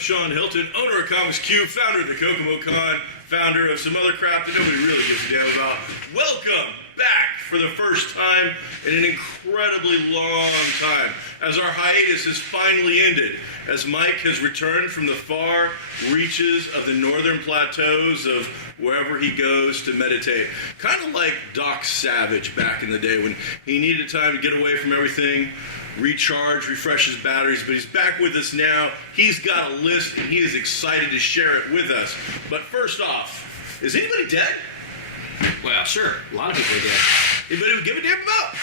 Sean Hilton, owner of Comics Cube, founder of the Kokomo Con, founder of some other crap that nobody really gives a damn about. Welcome back for the first time in an incredibly long time, as our hiatus has finally ended, as Mike has returned from the far reaches of the northern plateaus of wherever he goes to meditate. Kind of like Doc Savage back in the day when he needed time to get away from everything, recharge, refresh his batteries, but he's back with us now. He's got a list and he is excited to share it with us. But first off, is anybody dead? Well, sure. A lot of people are dead. Anybody would give a damn about?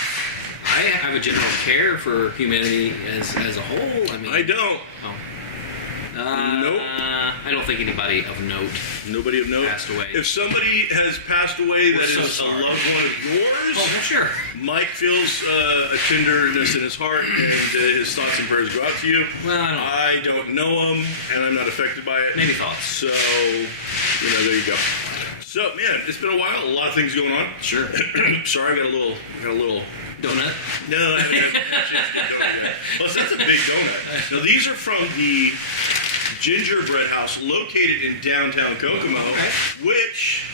I have a general care for humanity as a whole. I mean, I don't. Oh. Nope. I don't think anybody of note. Nobody of note passed away. If somebody has passed away that so is sorry. a loved one of yours, Oh, sure. Mike feels a tenderness in his heart, and his thoughts and prayers go out to you. Well, I don't know him, and I'm not affected by it. Maybe thoughts. So, there you go. So, man, it's been a while. A lot of things going on. Sure. Sorry, I got a little Donut? No, I haven't had a chance to get donut yet. Plus, that's a big donut. Now, these are from the Gingerbread House located in downtown Kokomo, which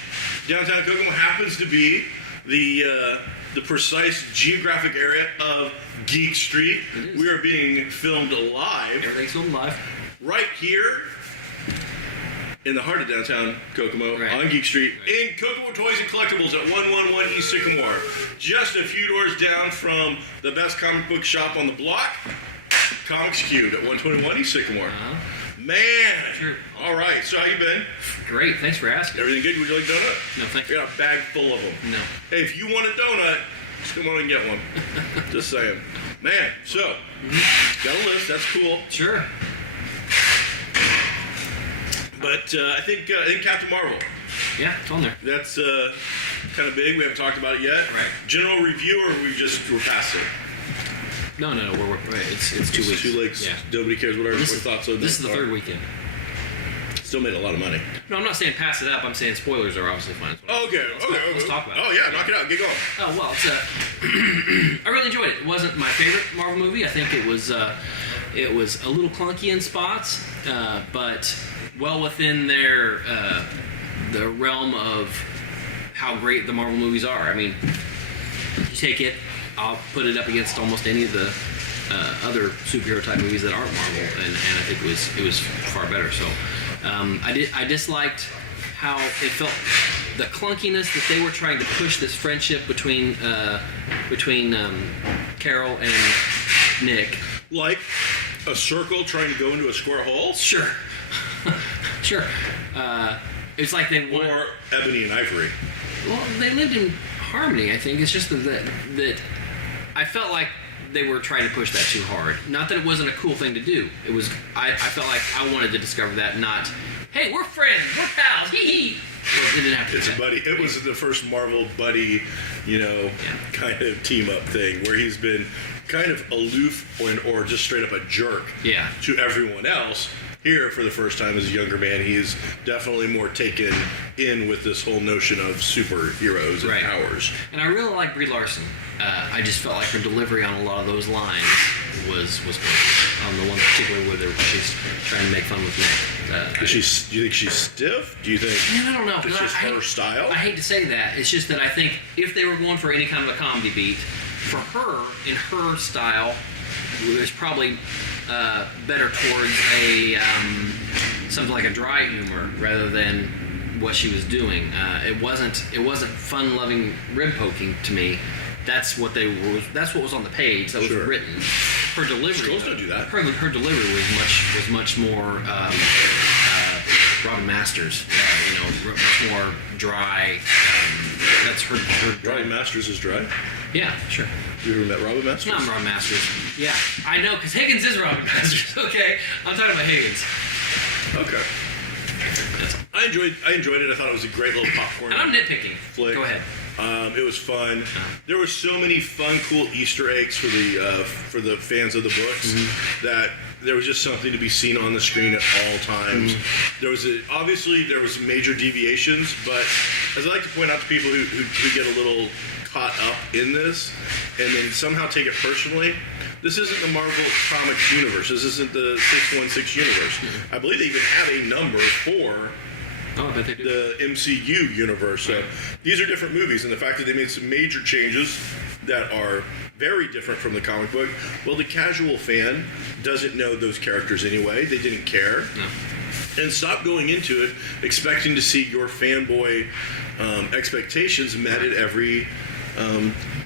downtown Kokomo happens to be the precise geographic area of Geek Street. We are being filmed live. Everything's filmed live. Right here in the heart of downtown Kokomo, on Geek Street, in Kokomo Toys and Collectibles at 111 East Sycamore. Just a few doors down from the best comic book shop on the block, Comics Cube at 121 East Sycamore. Man! Sure. All right, so how you been? Great, thanks for asking. Everything good? Would you like a donut? No, thank We you. got a bag full of them. No. Hey, if you want a donut, just come on and get one. Just saying. Man, so, got a list. That's cool. Sure. But I think Captain Marvel. Yeah, it's on there. That's kind of big. We haven't talked about it yet. Right. General review, or we're past it? No, we're right. It's 2 weeks. 2 weeks. Yeah. Nobody cares what our thoughts on This is the third weekend. Still made a lot of money. No, I'm not saying pass it up. I'm saying spoilers are obviously fine. Okay. Let's talk about it. Oh yeah, knock it out. Get going. Oh well, it's I really enjoyed it. It wasn't my favorite Marvel movie. I think it was a little clunky in spots, but well within their the realm of how great the Marvel movies are. I mean, you take it, I'll put it up against almost any of the other superhero type movies that aren't Marvel, and I think it was far better. So I disliked how it felt, the clunkiness that they were trying to push this friendship between Carol and Nick. Like a circle trying to go into a square hole? Sure. Sure. It's like they wanted... Or Ebony and Ivory. Well, they lived in harmony, I think. It's just that I felt like they were trying to push that too hard. Not that it wasn't a cool thing to do. It was... I felt like I wanted to discover that, not, hey, we're friends, we're pals, hee-hee. Well, it didn't have to be that. Buddy. It was the first Marvel buddy, kind of team-up thing, where he's been kind of aloof or just straight up a jerk to everyone else. Here, for the first time as a younger man, he's definitely more taken in with this whole notion of superheroes and powers. And I really like Brie Larson. I just felt like her delivery on a lot of those lines was great. On the one particular where she's trying to make fun with Nick. Do you think she's stiff? Do you think I don't know. it's just her style? I hate to say that. It's just that I think if they were going for any kind of a comedy beat, for her, in her style, there's probably better towards something like a dry humor rather than what she was doing. It wasn't fun-loving rib poking to me. That's what was on the page. That was written. Her delivery. Girls don't do that. Her delivery was much more Robin Masters. Much more dry. That's her. Robin Masters is dry. Yeah, sure. You ever met Robin Masters? Not Robin Masters. Yeah, I know, because Higgins is Robin Masters. Okay, I'm talking about Higgins. Okay. I enjoyed it. I thought it was a great little popcorn. And I'm nitpicking. Flick. Go ahead. It was fun. There were so many fun, cool Easter eggs for the fans of the books that there was just something to be seen on the screen at all times. There was major deviations, but as I like to point out to people who get a little caught up in this and then somehow take it personally, this isn't the Marvel Comics universe. This isn't the 616 universe. I believe they even have a number for Oh, I bet they do. the MCU universe. So these are different movies, and the fact that they made some major changes that are very different from the comic book, well, the casual fan doesn't know those characters anyway. They didn't care. No. And stop going into it expecting to see your fanboy expectations met at every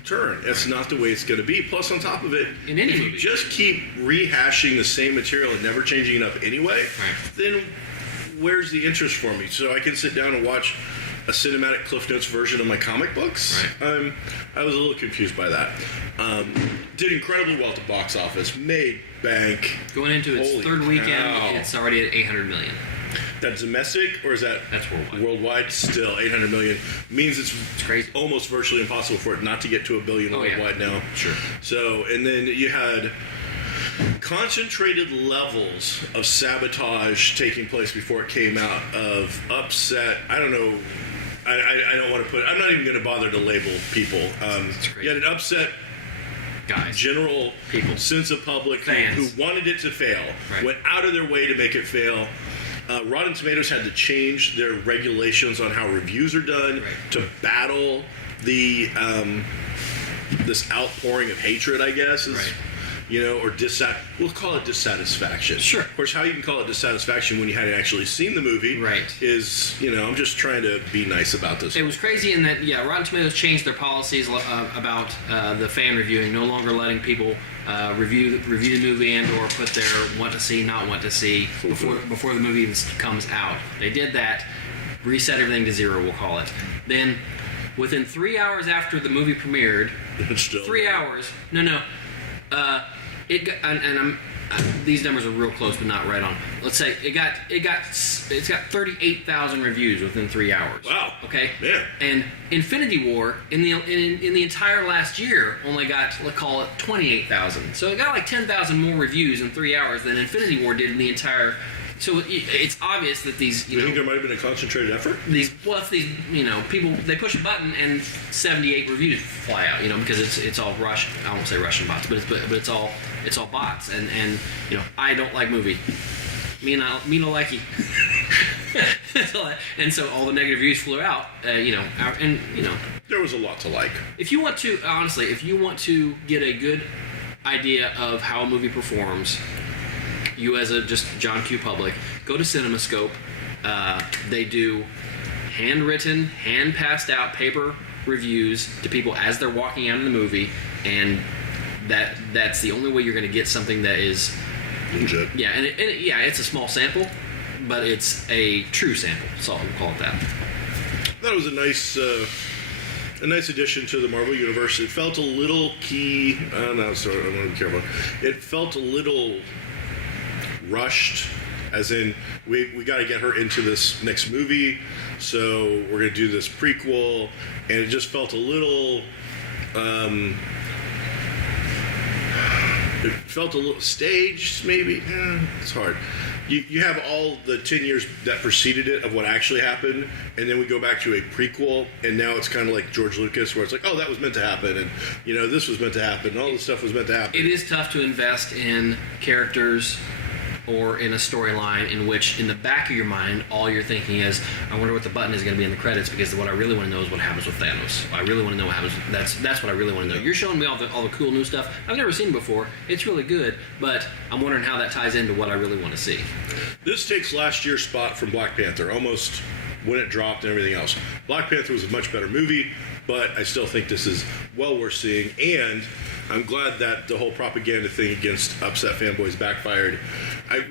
turn. That's not the way it's going to be. Plus, on top of it, In any if movie. you just keep rehashing the same material and never changing it up anyway, then where's the interest for me? So I can sit down and watch a cinematic Cliff Notes version of my comic books. Right. I was a little confused by that. Did incredibly well at the box office. Made bank. Going into its Holy third weekend, cow. it's already at 800 million. That's domestic, or is that That's worldwide. Worldwide, still 800 million means it's crazy. almost virtually impossible for it not to get to $1 billion Oh, yeah. worldwide now. Sure. So, and then you had concentrated levels of sabotage taking place before it came out, of upset. I don't know. I don't want to put. I'm not even going to bother to label people. crazy. You had an upset Guys. general People. sense of public Fans. who wanted it to fail, Right. went out of their way to make it fail. Rotten Tomatoes had to change their regulations on how reviews are done Right. to battle the this outpouring of hatred, I guess, is, Right. you know, or we'll call it dissatisfaction. Sure. Of course, how you can call it dissatisfaction when you hadn't actually seen the movie, Right. is, you know, I'm just trying to be nice about this. It was crazy in that, Rotten Tomatoes changed their policies about the fan reviewing, no longer letting people review the movie and or put their want to see, not want to see before the movie even comes out. They did that, reset everything to 0, we'll call it. Then, within 3 hours after the movie premiered, It's still 3 hours, it got, and these numbers are real close, but not right on. Let's say it's got 38,000 reviews within 3 hours. Wow. Okay. Yeah. And Infinity War in the entire last year only got, let's call it 28,000. So it got like 10,000 more reviews in 3 hours than Infinity War did in the entire. So it's obvious that these You think there might have been a concentrated effort? these people, they push a button and 78 reviews fly out, because it's all Russian. I won't say Russian bots, but it's all bots, and I don't like movie. Me no likey. And so all the negative reviews flew out, There was a lot to like. if you want to get a good idea of how a movie performs, you as a just John Q public, go to CinemaScope. They do handwritten, hand passed out paper reviews to people as they're walking out of the movie, and that's the only way you're going to get something that is Legit. it's a small sample, but it's a true sample. So we'll call it that. That was a nice addition to the Marvel Universe. It felt a little key. I want to be careful. It felt a little rushed, as in we got to get her into this next movie, so we're going to do this prequel, and it just felt a little. It felt a little staged, maybe. It's hard. You have all the 10 years that preceded it of what actually happened, and then we go back to a prequel, and now it's kind of like George Lucas, where it's like, oh, that was meant to happen, and this was meant to happen, and all this stuff was meant to happen. It is tough to invest in characters or in a storyline in which, in the back of your mind, all you're thinking is, I wonder what the button is going to be in the credits, because what I really want to know is what happens with Thanos. I really want to know what happens. That's what I really want to know. You're showing me all the cool new stuff. I've never seen before. It's really good, but I'm wondering how that ties into what I really want to see. This takes last year's spot from Black Panther, almost when it dropped and everything else. Black Panther was a much better movie, but I still think this is well worth seeing, and I'm glad that the whole propaganda thing against upset fanboys backfired.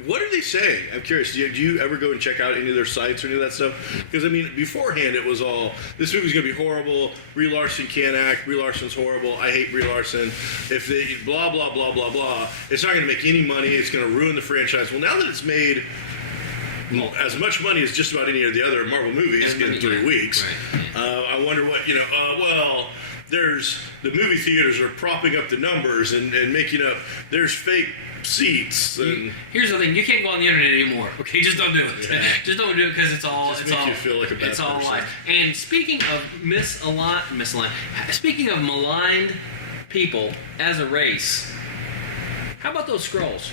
What are they saying? I'm curious. Do you ever go and check out any of their sites or any of that stuff? Because, beforehand it was all, this movie's going to be horrible, Brie Larson can't act, Brie Larson's horrible, I hate Brie Larson, if they blah, blah, blah, blah, blah, it's not going to make any money, it's going to ruin the franchise. Well, now that it's made as much money as just about any of the other Marvel movies in 3 weeks, right. I wonder what, there's the movie theaters are propping up the numbers and making up, there's fake seats. And here's the thing: you can't go on the internet anymore. Okay, just don't do it. Yeah. Just don't do it because it's all. You feel like a bad it's all person. lies. And speaking of speaking of maligned people as a race, How about those Skrulls?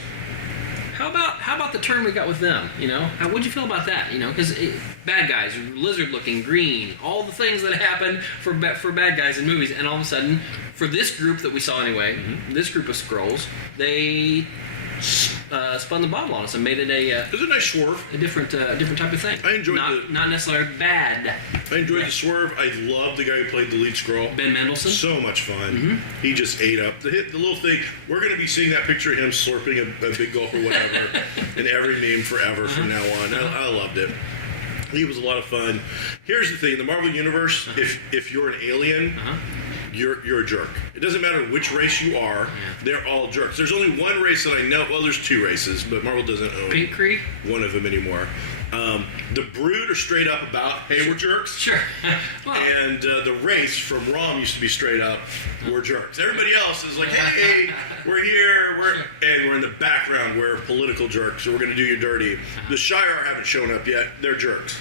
How about the turn we got with them? What'd you feel about that? Because bad guys, lizard-looking, green, all the things that happen for bad guys in movies, and all of a sudden, for this group that we saw anyway, this group of Skrulls, they spun the bottle on us and made it it was a nice swerve. a different type of thing. I enjoyed not necessarily bad. I enjoyed the swerve. I love the guy who played the lead Skrull. Ben Mendelsohn. So much fun. He just ate up the little thing. We're going to be seeing that picture of him slurping a big gulp or whatever in every meme forever from now on. I loved it. He was a lot of fun. Here's the thing: in the Marvel Universe, if you're an alien. You're a jerk. It doesn't matter which race you are, they're all jerks. There's only one race that I know, well, there's two races, but Marvel doesn't own Pink Creek? one of them anymore. The Brood are straight up about, hey, we're jerks. Sure. Well, And the race from ROM used to be straight up, we're jerks. Everybody else is like, hey, we're here, and we're in the background, we're political jerks, so we're going to do you dirty. The Shire haven't shown up yet, they're jerks.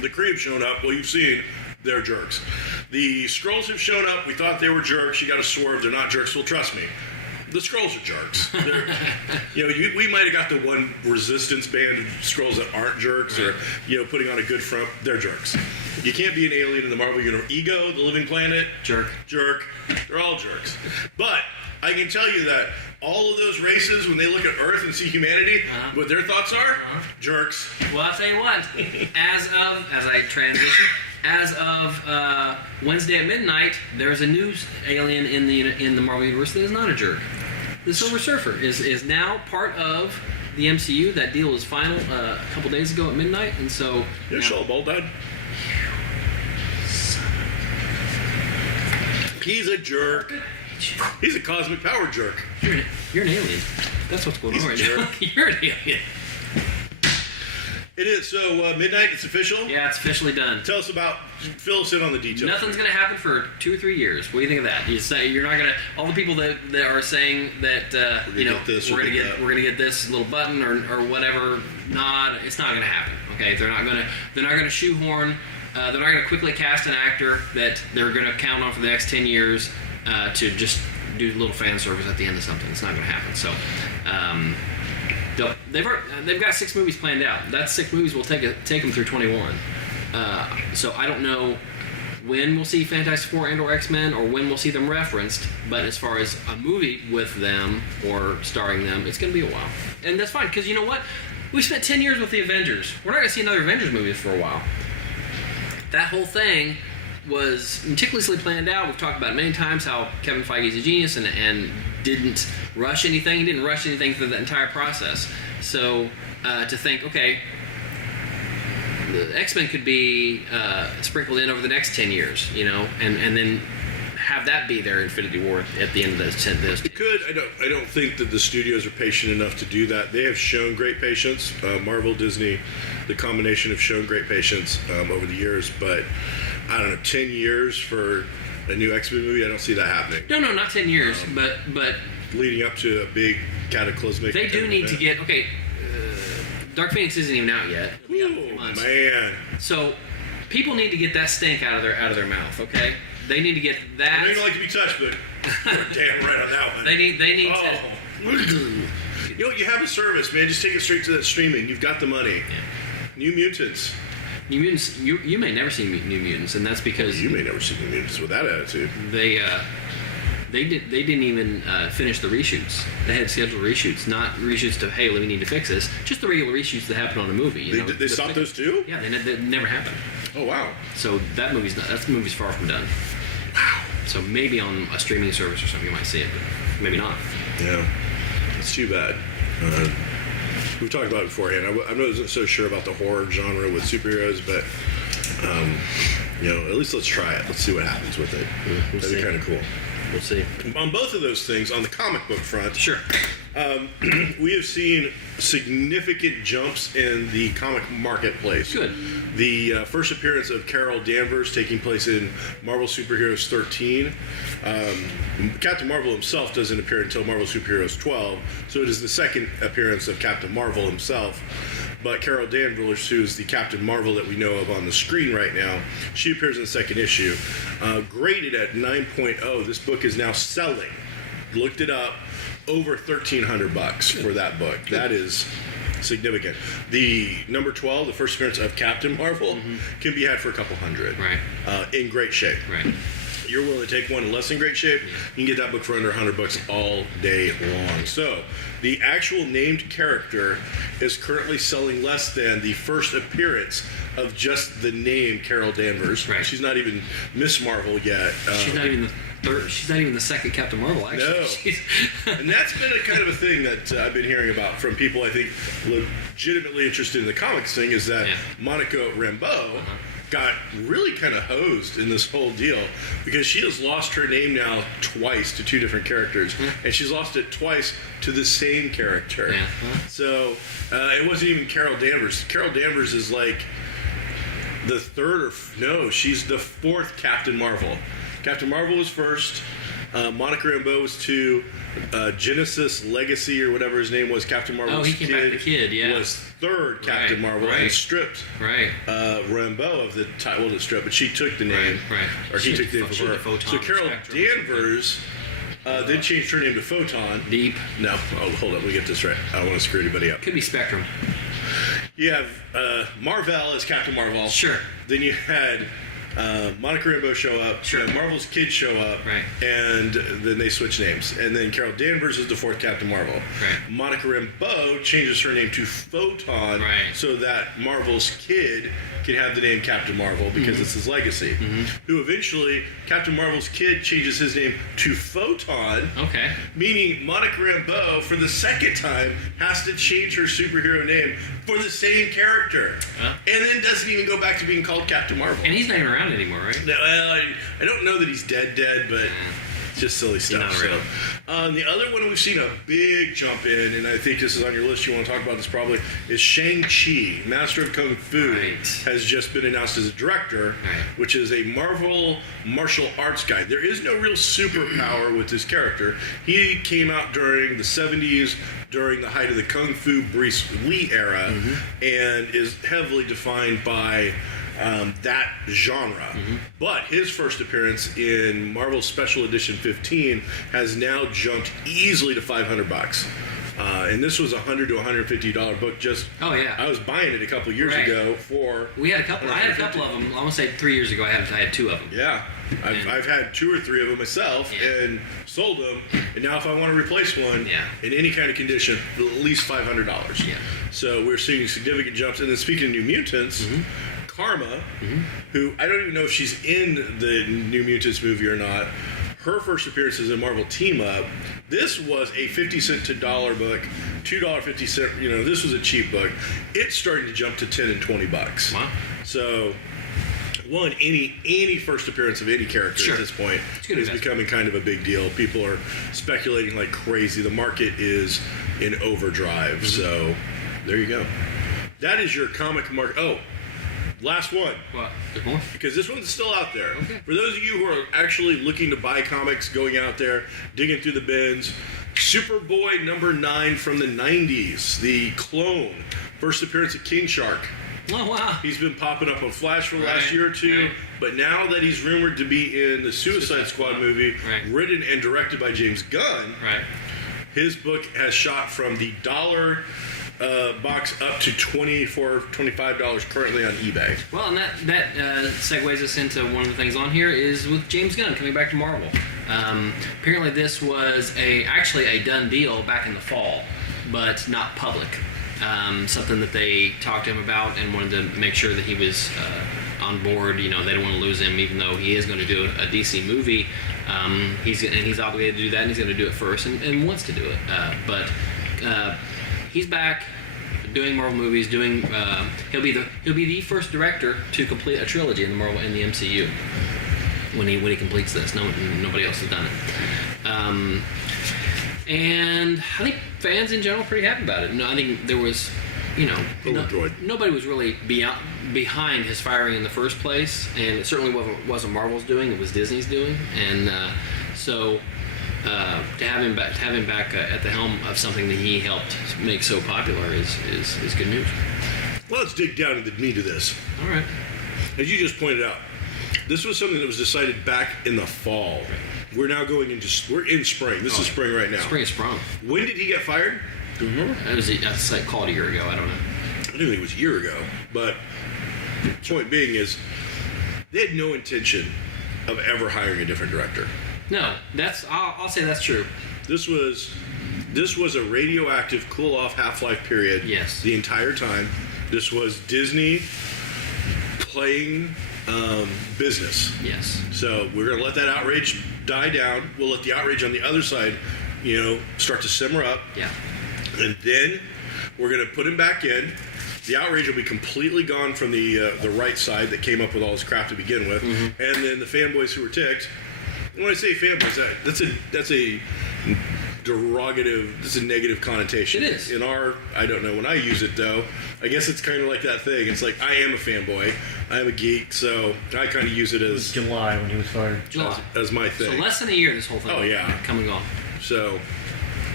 The Kree have shown up, well, you've seen, they're jerks. The Skrulls have shown up. We thought they were jerks. You got to swerve. They're not jerks. Well, trust me, the Skrulls are jerks. We might have got the one resistance band of Skrulls that aren't jerks, or putting on a good front. They're jerks. You can't be an alien in the Marvel universe. Ego, the Living Planet, jerk. They're all jerks. But I can tell you that all of those races, when they look at Earth and see humanity, what their thoughts are, jerks. Well, I'll tell you what. As I transition. As of Wednesday at midnight, there's a new alien in the Marvel Universe that is not a jerk. The Silver Surfer is now part of the MCU. That deal was final a couple days ago at midnight, and so... Yeah, Shaw Ball died. He's a jerk. He's a cosmic power jerk. You're an alien. That's what's going on right now. You're an alien. It is. So, midnight, it's official? Yeah, it's officially done. Fill us in on the details. Nothing's going to happen for 2 or 3 years. What do you think of that? You say you're not going to... All the people that are saying that, we're going to get this little button or whatever, it's not going to happen. Okay? They're not going to shoehorn... they're not going to quickly cast an actor that they're going to count on for the next 10 years to just do a little fan service at the end of something. It's not going to happen. So... They've got 6 movies planned out. That 6 movies will take them through 21. So I don't know when we'll see Fantastic Four and or X-Men, or when we'll see them referenced. But as far as a movie with them or starring them, it's going to be a while, and that's fine because you know what? We spent 10 years with the Avengers. We're not going to see another Avengers movie for a while. That whole thing was meticulously planned out. We've talked about it many times how Kevin Feige is a genius and didn't rush anything. He didn't rush anything through the entire process. So to think, okay, the X-Men could be sprinkled in over the next 10 years, and then have that be their Infinity War at the end of those 10 years. It could. I don't think that the studios are patient enough to do that. They have shown great patience. Marvel, Disney, the combination have shown great patience over the years, but I don't know, 10 years for a new X-Men movie, I don't see that happening. No, not 10 years, but leading up to a big cataclysmic. They do need to get Dark Phoenix isn't even out yet. Ooh, man. So people need to get that stink out of their mouth. Okay, they need to get that. I don't even like to be touched, but you're damn right on that one. They need to. You have a service, man. Just take it straight to that streaming. You've got the money. Yeah. New Mutants. New Mutants. You may never see New Mutants, and that's because you may never see New Mutants with that attitude. They didn't even finish the reshoots. They had scheduled reshoots, not reshoots to hey, we need to fix this. Just the regular reshoots that happen on a movie. They stopped those too? Yeah, they never happened. Oh wow! So that movie's far from done. Wow. So maybe on a streaming service or something you might see it, but maybe not. Yeah, it's too bad. We've talked about it beforehand. I wasn't so sure about the horror genre with superheroes, but at least let's try it. Let's see what happens with it. That'd be kind of cool. We'll see. On both of those things, on the comic book front, sure, we have seen significant jumps in the comic marketplace. Good. The first appearance of Carol Danvers taking place in Marvel Superheroes 13. Captain Marvel himself doesn't appear until Marvel Superheroes 12, so it is the second appearance of Captain Marvel himself. But Carol Danvers, who is the Captain Marvel that we know of on the screen right now, she appears in the second issue. Graded at 9.0, this book is now selling. Looked it up. over $1,300 for that book. That is significant. The number 12, the first appearance of Captain Marvel, can be had for a couple hundred. Right. In great shape. Right. You're willing to take one in less than great shape, you can get that book for under $100 all day long. So, the actual named character is currently selling less than the first appearance of just the name Carol Danvers. Right. She's not even Miss Marvel yet. She's not even the third. She's not even the second Captain Marvel. Actually, No. And that's been a kind of a thing that I've been hearing about from people I think legitimately interested in the comics thing, is that Monica Rambeau got really kind of hosed in this whole deal because she has lost her name now twice to two different characters, and she's lost it twice to the same character. So it wasn't even Carol Danvers. Carol Danvers is like the third she's the fourth Captain Marvel. Captain Marvel was first. Monica Rambeau was two. Genesis Legacy or whatever his name was, Captain Marvel's he came back the kid, yeah. was third Captain Marvel and stripped Rambeau of the title. Well, stripped, but she took the name. Or he took the name from her. So Carol Danvers then changed her name to Photon. Deep. No, hold on, let me get this right. I don't want to screw anybody up. Could be Spectrum. You have Marvel as Captain Marvel. Sure. Then you had Monica Rambeau show up, sure. Marvel's kids show up, and then they switch names. And then Carol Danvers is the fourth Captain Marvel. Monica Rambeau changes her name to Photon so that Marvel's kid can have the name Captain Marvel because it's his legacy. Who eventually, Captain Marvel's kid changes his name to Photon, meaning Monica Rambeau, for the second time, has to change her superhero name for the same character. And then doesn't even go back to being called Captain Marvel. And he's not even around anymore, right? No, well, I don't know that he's dead, but it's just silly stuff. So, the other one we've seen a big jump in, and I think this is on your list, you want to talk about this probably, is Shang-Chi, Master of Kung Fu, has just been announced as a director, which is a Marvel martial arts guy. There is no real superpower with this character. He came out during the 70s, during the height of the Kung Fu Bruce Lee era, and is heavily defined by that genre. But his first appearance in Marvel Special Edition 15 has now jumped easily to $500. And this was a $100 to $150 book. I was buying it a couple years ago for. I had a couple of them. I want to say 3 years ago. I had two of them. Yeah, I've had two or three of them myself and sold them. And now if I want to replace one in any kind of condition, at least $500. So we're seeing significant jumps. And then speaking of New Mutants. Karma, who I don't even know if she's in the New Mutants movie or not. Her first appearance is in Marvel Team Up. This was a 50-cent to $1 book, $2.50. This was a cheap book. It's starting to jump to $10 and $20. Wow! So, any first appearance of any character at this point is becoming kind of a big deal. People are speculating like crazy. The market is in overdrive. So, there you go. That is your comic market. Oh. Last one. What? There's more? Because this one's still out there. For those of you who are actually looking to buy comics, going out there, digging through the bins, Superboy number 9 from the 90s, the clone, first appearance of King Shark. Oh, wow. He's been popping up on Flash for the last year or two, but now that he's rumored to be in the Suicide Squad movie, written and directed by James Gunn, his book has shot from the dollar box up to $25 currently on eBay. Well, and that segues us into one of the things on here is with James Gunn coming back to Marvel. Apparently this was actually a done deal back in the fall, but not public. Something that they talked to him about and wanted to make sure that he was on board. They don't want to lose him, even though he is going to do a DC movie. He's obligated to do that, and he's going to do it first, and wants to do it. But he's back doing Marvel movies. He'll be the first director to complete a trilogy in the MCU when he completes this. Nobody else has done it. And I think fans in general are pretty happy about it. I think there was, nobody was really behind his firing in the first place, and it certainly wasn't Marvel's doing. It was Disney's doing, and so. To have him back at the helm of something that he helped make so popular is good news. Well, let's dig down into the meat of this. All right. As you just pointed out, this was something that was decided back in the fall. we're now going into we're in spring. This is spring right now. Spring is sprung. When did he get fired? Do you remember? That's like called a year ago. I don't know. I knew it was a year ago, but point being is they had no intention of ever hiring a different director. No, I'll say that's true. This was a radioactive cool-off half-life period. Yes. The entire time. This was Disney playing business. Yes. So we're going to let that outrage die down. We'll let the outrage on the other side, start to simmer up. Yeah. And then we're going to put him back in. The outrage will be completely gone from the right side that came up with all this crap to begin with. Mm-hmm. And then the fanboys who were ticked. When I say fanboys, that's a derogative, it's a negative connotation. It is. I don't know when I use it though, I guess it's kind of like that thing. It's like, I am a fanboy, I am a geek, so I kind of use it as... It was July when he was fired. July. As my thing. So less than a year this whole thing. Oh, yeah. Come and gone. So,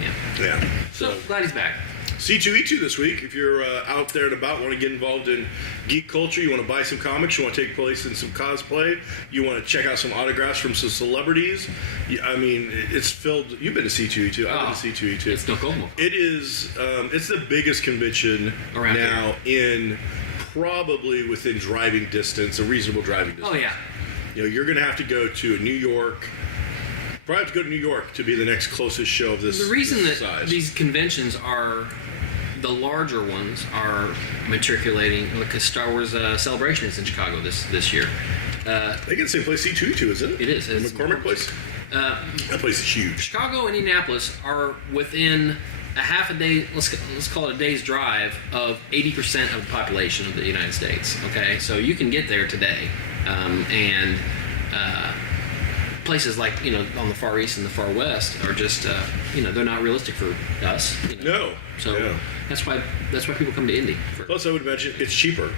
yeah. So, glad he's back. C2E2 this week. If you're out there and about, want to get involved in geek culture, you want to buy some comics, you want to take place in some cosplay, you want to check out some autographs from some celebrities. I mean, it's filled. You've been to C2E2. I've been to C2E2. It's no Kokomo. It is. It's the biggest convention around now in probably within driving distance, a reasonable driving distance. Oh yeah. You're going to have to go to New York. Probably have to go to New York to be the next closest show of this. The reason that size. These conventions are, the larger ones are matriculating, because Star Wars Celebration is in Chicago this year. I think it's the same place C2E2, isn't it? It is. The McCormick place? That place is huge. Chicago and Indianapolis are within a half a day, let's call it a day's drive, of 80% of the population of the United States. Okay? So you can get there today. And places like, on the Far East and the Far West are just, they're not realistic for us. No. So yeah. that's why people come to Indy. Plus, I would imagine it's cheaper.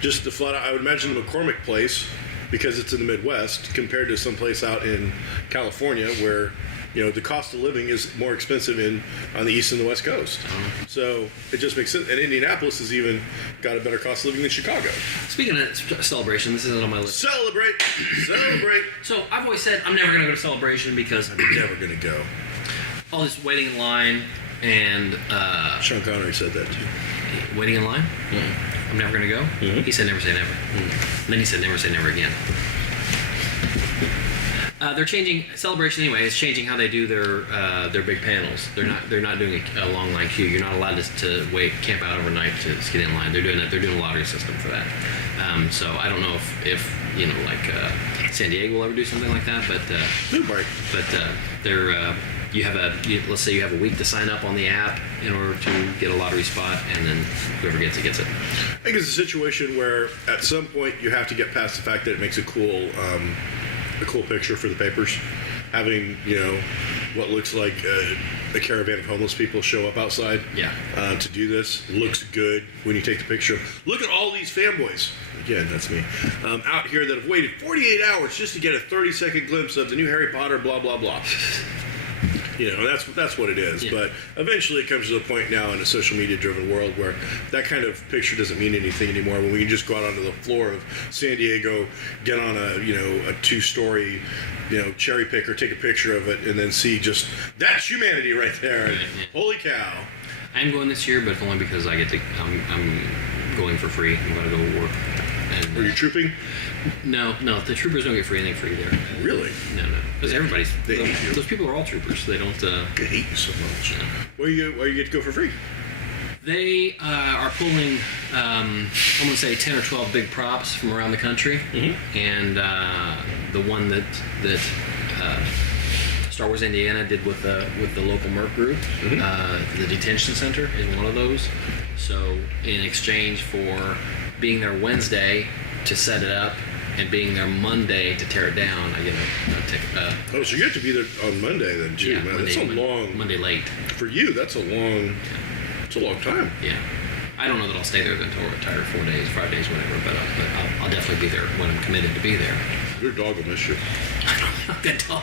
Just the flat out, I would imagine the McCormick place, because it's in the Midwest, compared to some place out in California where, the cost of living is more expensive on the East and the West Coast. So it just makes sense. And Indianapolis has even got a better cost of living than Chicago. Speaking of Celebration, this isn't on my list. Celebrate! So I've always said I'm never going to go to Celebration because I'm never going to go. All this waiting in line and... Sean Connery said that too. Waiting in line? Mm-hmm. I'm never going to go? Mm-hmm. He said never say never. Mm-hmm. And then he said never say never again. They're changing Celebration anyway. Is changing how they do their big panels. They're not doing a long line queue. You're not allowed to wait, camp out overnight to get in line. They're doing a lottery system for that. So I don't know if San Diego will ever do something like that. But they're let's say you have a week to sign up on the app in order to get a lottery spot, and then whoever gets it gets it. I think it's a situation where at some point you have to get past the fact that it makes a cool picture for the papers. Having, what looks like a caravan of homeless people show up outside to do this. Looks good when you take the picture. Look at all these fanboys. Again, that's me. Out here that have waited 48 hours just to get a 30-second glimpse of the new Harry Potter, blah, blah, blah. That's what it is. Yeah. But eventually it comes to a point now in a social media driven world where that kind of picture doesn't mean anything anymore, when we can just go out onto the floor of San Diego, get on a 2-story cherry picker, take a picture of it, and then see just that's humanity right there. Yeah. Holy cow. I'm going this year, but only because I get to I'm going for free. I'm going to go work. And, are you trooping? No, the troopers don't get anything free there. Really? No, because everybody's... Those people are all troopers. They don't... They hate you so much. No. Where you get to go for free? They are pulling, I'm going to say 10 or 12 big props from around the country. Mm-hmm. And the one that Star Wars Indiana did with the local Merc group, mm-hmm. The detention center is one of those. So in exchange for being there Wednesday to set it up and being there Monday to tear it down, I get a ticket. So you have to be there on Monday then too. Yeah, man. Monday, that's a long... Monday late. For you, that's a long... It's a long time. Yeah. I don't know that I'll stay there until I retire, 4 days, 5 days, whatever, but I'll definitely be there when I'm committed to be there. Your dog will miss you. Good dog.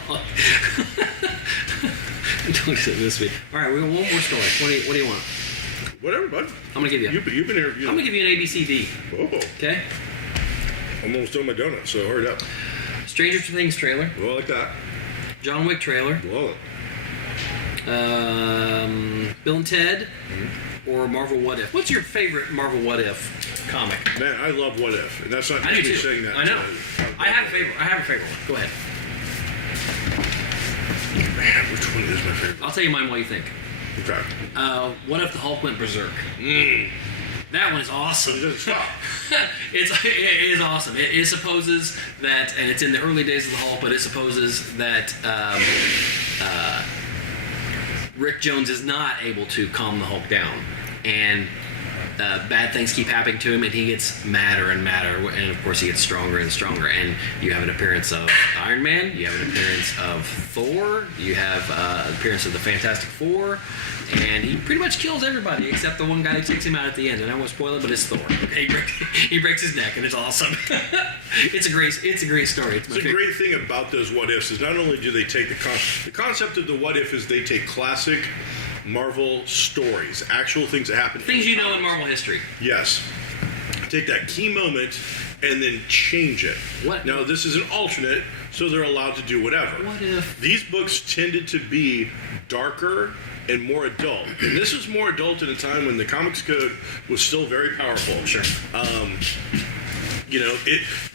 Don't say this week. All right, we got one more story. What do you want? Whatever, bud. I'm going to give you... You've been here... I'm going to give you an ABCD. Oh. Okay? I'm almost done my donut, so hurry up. Stranger Things trailer. Well, I like that. John Wick trailer. Whoa. Bill and Ted, or Marvel What If. What's your favorite Marvel What If comic? Man, I love What If, and that's not I just do me too. saying that. I know. I have a favorite one. Go ahead. Man, which one is my favorite? I'll tell you mine while you think. Okay. What if the Hulk went berserk? That one is awesome. But it doesn't stop. It is awesome. It supposes that, and it's in the early days of the Hulk, but it supposes that Rick Jones is not able to calm the Hulk down, and bad things keep happening to him, and he gets madder and madder, and of course he gets stronger and stronger. And you have an appearance of Iron Man, you have an appearance of Thor, you have an appearance of the Fantastic Four, and he pretty much kills everybody except the one guy who takes him out at the end. And I won't spoil it, but it's Thor. He breaks his neck, and it's awesome. It's a great story. It's The great thing about those what ifs is not only do they take the concept of the what if is they take classic Marvel stories, actual things that happen. Things you know in Marvel history. Yes. Take that key moment and then change it. What? Now, this is an alternate, so they're allowed to do whatever. What if? These books tended to be darker and more adult. And this was more adult at a time when the Comics Code was still very powerful. Sure.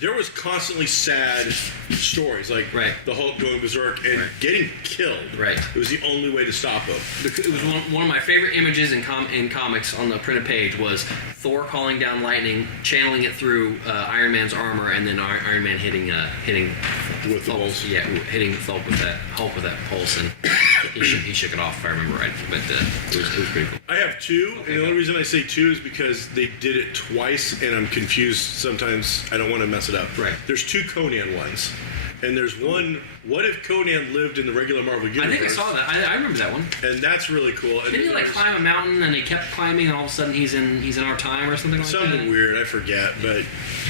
There was constantly sad stories, like Right. the Hulk going berserk and getting killed. Right. It was the only way to stop him. It was one of my favorite images in comics on the printed page was Thor calling down lightning, channeling it through Iron Man's armor, and then Iron Man hitting With the Hulk, pulse. hitting Hulk with that pulse, and he shook it off if I remember right. But it was pretty cool. I have two, and the only reason I say two is because they did it twice, and I'm confused sometimes. I don't want to mess it up. Right. There's two Conan ones, and there's one. What if Conan lived in the regular Marvel universe? I think I saw that. I remember that one. And that's really cool. And Didn't he climb a mountain and he kept climbing, and all of a sudden he's in our time or something like that? something weird? I forget, but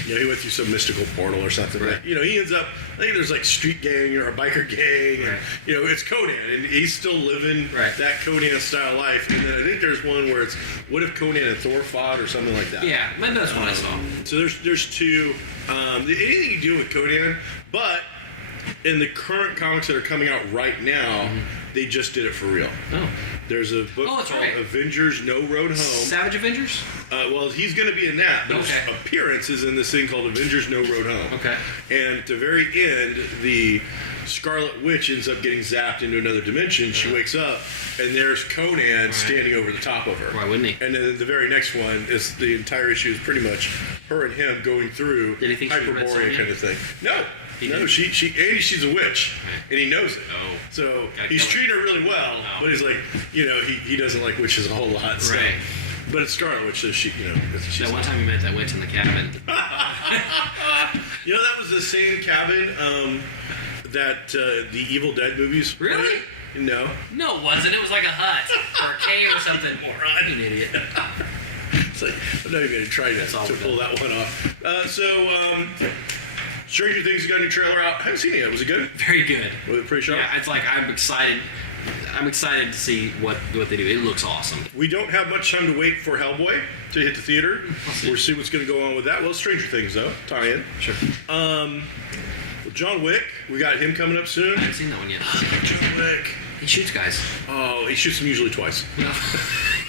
he went through some mystical portal or something. Right. Like, he ends up. I think there's like street gang or a biker gang, and Right. it's Conan, and he's still living Right. that Conan style life. And then I think there's one where it's what if Conan and Thor fought or something like that. Yeah, maybe that's what I saw. So there's two. Anything you do with Conan, but in the current comics that are coming out right now, they just did it for real. Oh. There's a book Oh, that's called right. Avengers No Road Home. Savage Avengers? Well, he's going to be in that, but Okay. his appearance is in this thing called Avengers No Road Home. Okay. And at the very end, the Scarlet Witch ends up getting zapped into another dimension. She wakes up, and there's Conan standing over the top of her. Why wouldn't he? And then the very next one is the entire issue is pretty much her and him going through Did he think she was Red Hyperborea Sonja? kind of thing. No. He No, didn't? she's a witch, and he knows it. Oh. So Gotta he's kill her. treating her really well, Oh. but he's like, he doesn't like witches a whole lot. So. Right. But it's Scarlet Witch, so she's That one time you met that witch in the cabin. that was the same cabin that the Evil Dead movies. were Really? in. No. No, it wasn't. It was like a hut or a cave or something. Moron. You an idiot. It's like, I'm not even going to try That's all to we're pull that one off. Stranger Things got a new trailer out. I haven't seen it yet. Was it good? Very good. Was it pretty sharp? Yeah, it's like I'm excited. I'm excited to see what they do. It looks awesome. We don't have much time to wait for Hellboy to hit the theater. see. We'll see what's going to go on with that. Well, Stranger Things, though. Tie in. Sure. John Wick, we got him coming up soon. I haven't seen that one yet. John Wick. He shoots guys. Oh, he shoots them usually twice. No.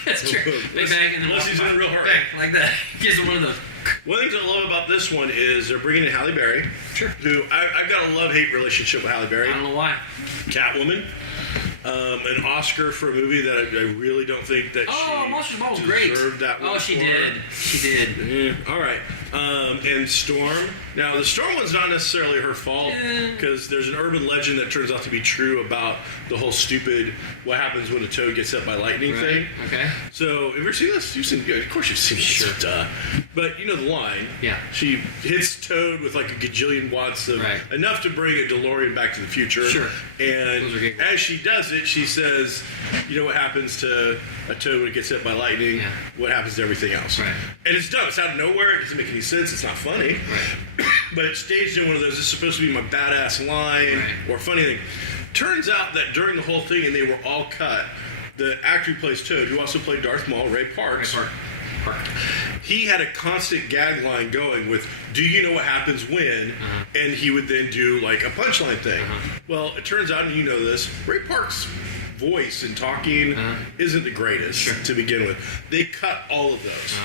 That's true. They bang and then Unless walk he's by. in a real hurry. Bang, like that. Gives him one of those. One of the things I love about this one is they're bringing in Halle Berry. Sure. Who I've got a love-hate relationship with Halle Berry. I don't know why. Catwoman. An Oscar for a movie that I really don't think that she Monsters Ball was great. deserved that one. Oh, she for. did. She did. Yeah, all right. And Storm. Now, the Storm one's not necessarily her fault Yeah. because there's an urban legend that turns out to be true about the whole stupid what happens when a toad gets hit by lightning Right. thing. Okay. So, have you ever seen this? You've seen, yeah, of course you've seen Sure. this. Duh. But you know the line. Yeah. She hits Toad with like a gajillion watts of Right. enough to bring a DeLorean back to the future. Sure. And Those are good. as she does it, she says, "You know what happens to a toad when it gets hit by lightning? Yeah. What happens to everything else?" Right. And it's dumb. It's out of nowhere. It doesn't make any sense. It's not funny. Right. But it staged in one of those. This is supposed to be my badass line Right. or funny thing. Turns out that during the whole thing, and they were all cut. The actor who plays Toad, who also played Darth Maul, Ray Parks. Park. he had a constant gag line going with, do you know what happens when? And he would then do like a punchline thing. Well, it turns out, and you know this, Ray Park's voice and talking isn't the greatest to begin with. They cut all of those.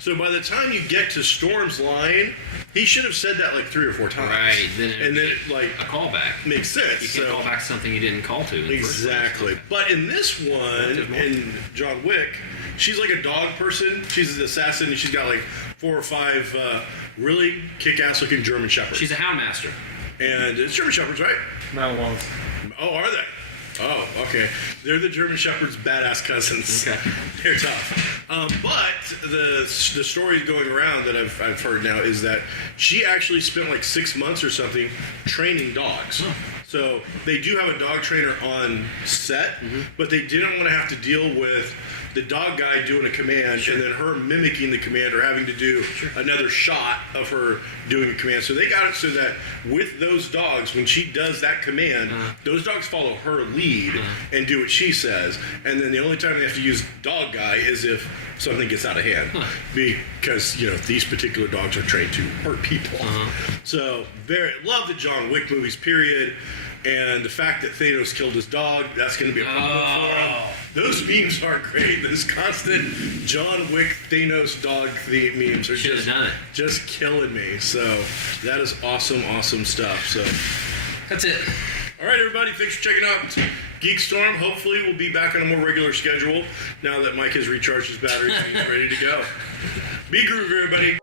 So by the time you get to Storm's line, he should have said that like 3 or 4 times. Right. Then it like a callback. Makes sense. You can't call back something you didn't call to. Exactly. But in this one, in John Wick, she's like a dog person. She's an assassin, and she's got like 4 or 5 really kick-ass looking German Shepherds. She's a Houndmaster. And it's German Shepherds, right? Mountain Wolves. Oh, are they? Oh, okay. They're the German Shepherd's badass cousins. Okay. They're tough. But the story going around that I've heard now is that she actually spent like 6 months or something training dogs. So they do have a dog trainer on set, but they didn't want to have to deal with the dog guy doing a command and then her mimicking the command or having to do another shot of her doing a command. So they got it so that with those dogs, when she does that command, those dogs follow her lead and do what she says. And then the only time they have to use dog guy is if something gets out of hand. Because, you know, these particular dogs are trained to hurt people. So, love the John Wick movies, period. And the fact that Thanos killed his dog, that's going to be a problem for him. Those memes are great. Those constant John Wick Thanos dog theme memes are just killing me. So that is awesome stuff. So that's it. All right, everybody. Thanks for checking out GeekStorm. Hopefully we'll be back on a more regular schedule now that Mike has recharged his batteries and he's ready to go. Be groovy, everybody.